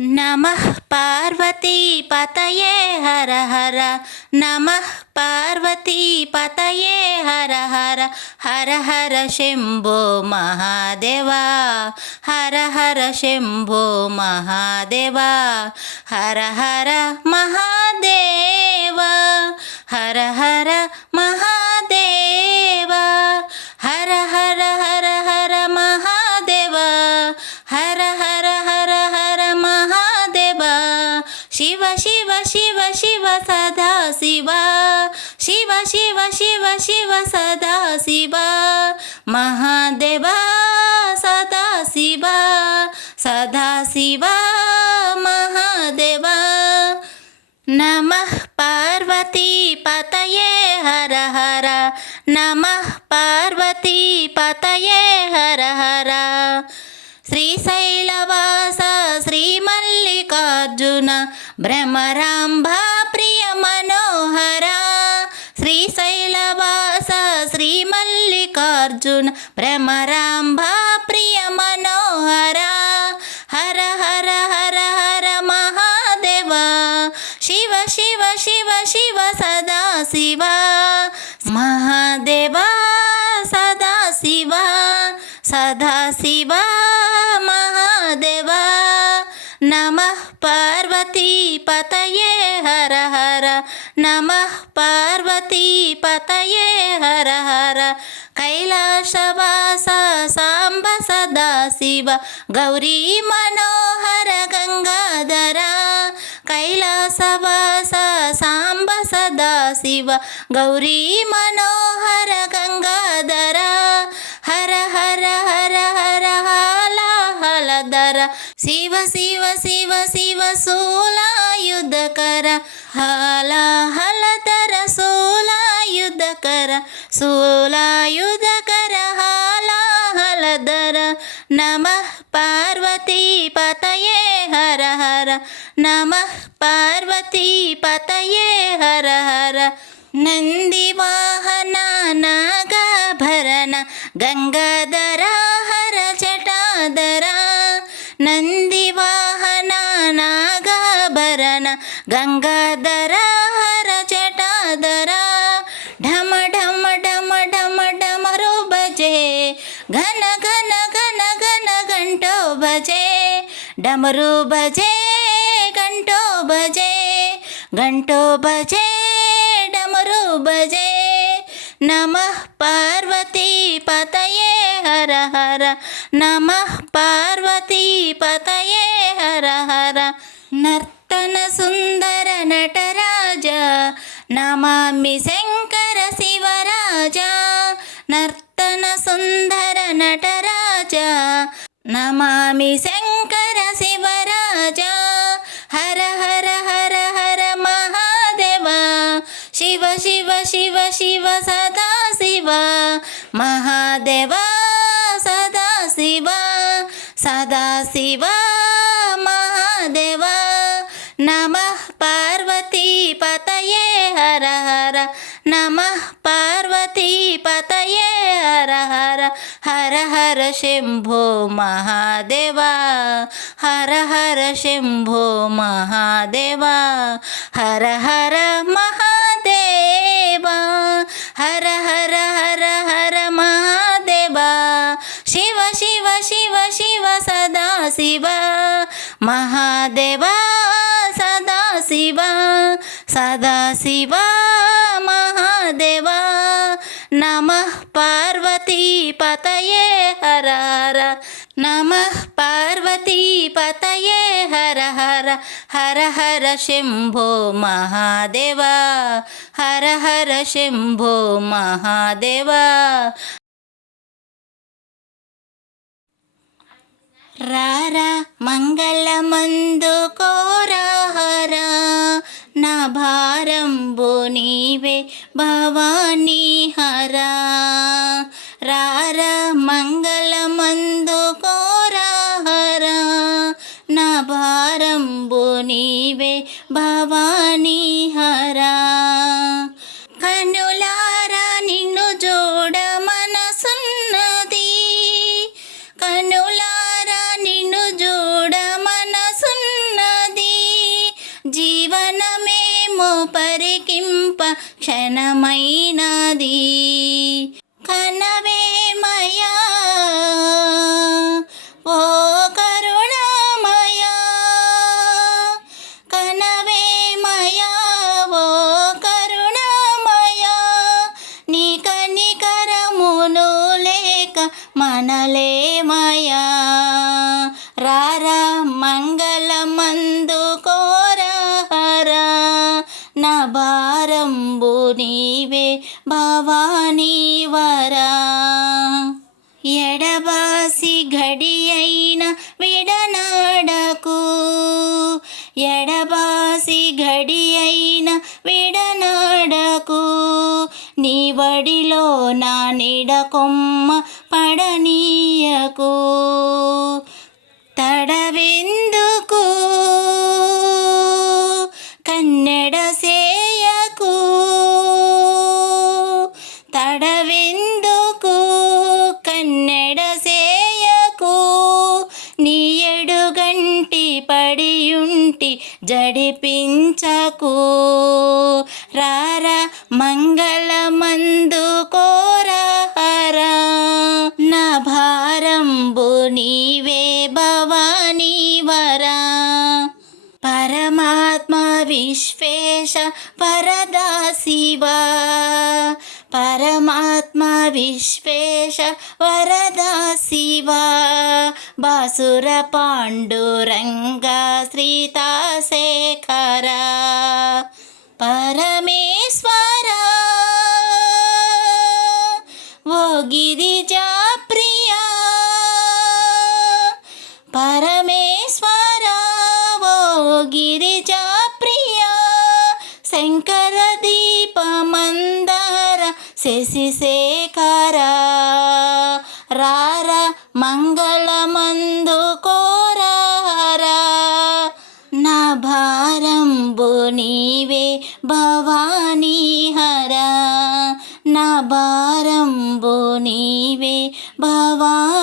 నమః పార్వతీ పతయే హర హర. నమః పార్వతీ పతయే హర హర. హర హర శంభో మహాదేవా. హర హర శంభో మహాదేవా. హర హర మహాదేవా. హర హర మహాదేవా. హర హర హర హర మహాదేవా. హర హర హర హర మహాదేవా. శివ శివ శివ శివ సదా శివ. శివ శివ శివ శివ సదా శివ. మహాదేవా సదా శివ. సదా శివ మహాదేవా. నమః పార్వతీ పతయే హర హర. నమః పార్వతీ పతయే హర హర. శ్రీశైలవాస శ్రీ మల్లికార్జున భ్రమరాంబా ప్రియ మనోహర. శ్రీశైలవాస శ్రీ మల్లికార్జున భ్రమరాంబా ప్రియ మనోహర. హర హర హర హర మహాదేవా. శివ శివ శివ శివ సదా శివ. మహాదేవా సదా శివ. సదా శివ మహాదేవా. నమః పార్వతీ పతయే హర హర. నమః పార్వతీ పతయే హర హర. కైలాసవాస సాంబ సదా శివ. గౌరీ మనోహర గంగాధర. కైలాసవాస సాంబ సదా శివ. గౌరీ మనోహర గంగాధర. హర హర హర హర హాలాహలధర. శివ శివ శివ శివ శూలాయుధకర. హాలాహలధర శూలాయుధకర. శూలాయుధకర హాలాహలధర. నమః పార్వతీ పతయే హర హర. నమః పార్వతీ పతయే హర హర. నంది వాహన నాగాభరణ గంగాధర హర జటాధర. నంది వాహన నాగాభరణ గంగాధర హర జటాధర. ఢమ ఢమ ఢమ ఢమ ఢమరు భజే. ఘన ఘన ఘన ఘన ఘంటో భజే. డమరు భజే ఘంటో భజే. ఘంటో భజే డమరు భజే. నమః పార్వతీ పతయే హర హర. నమః పార్వతీ పతయే హర హర. నర్తన సుందర నటరాజ నమామి శంకర శివరాజ. నర్తన సుందర నటరాజ నమామి శంకర శివరాజ. హర హర హర హర మహాదేవా. శివ శివ శివ శివ సదా శివ. మహాదేవా సదా శివ. సదా శివ మహాదేవా. నమః పార్వతీ పతయే హర హర. నమః పార్వతీ పతయే హర హర. హర హర శంభో మహాదేవా. హర హర శంభో మహాదేవా. హర హర మహాదేవా. హర హర హర హర మహాదేవా. శివ శివ శివ శివ సదా శివ. మహాదేవా సదా శివ. సదా శివ మహాదేవా. నమః పార్వతీ పతయే హర హర. నమః పార్వతీ పతయే హర హర. హర హర శంభో మహాదేవా. హర హర శంభో మహాదేవా. రారా మంగళమందు కోరాహరా. నా భారంబు నీవే భవానీ హరా. రారా మంగళమందు కోరాహరా. నా భారంబు నీవే భవానీ హరా. కనులారా నిన్ను చూడ మనసున్నది. కనులారా నిన్ను చూడ మనసున్నది. క్షణమైనది కనవేమయా ఓ కరుణామయా కనవేమయా ఓ కరుణామయా నీ కనికరమును లేక మనలేమయా రారా మంగళమందు కోరహరా నా భారంబు నీవే భవానీ వరా ఎడబాసి ఘడి అయిన విడనాడకు ఎడబాసి ఘడి అయిన విడనాడకు నీ వడిలో నా నిడకొమ్మ పడనీయకు తడవెందుకు కన్నెడ సేయకు తడవెందుకు కన్నెడ సేయకు నీ ఎడుగంటి పడియుంటి జడిపించకు రారా మంగళమందు కోరహరా నా భారంబు నీవే భవానీ వరా పరమాత్మ విశ్వేశ వరదా శివ పరమాత్మ విశ్వేశ వరదా శివ బాసుర పాండురంగ శ్రీతాశేఖర పరమేశ్వర ఓ గిరిజా ప్రియా పరమేశ్వర ఓ గిరిజా ప్రియా శంకర దీప మందార శశిశేఖర రారా మంగళమందు కోరహరా నా భారంబు నీవే భవానీ హరా నా భారంబు నీవే భవానీ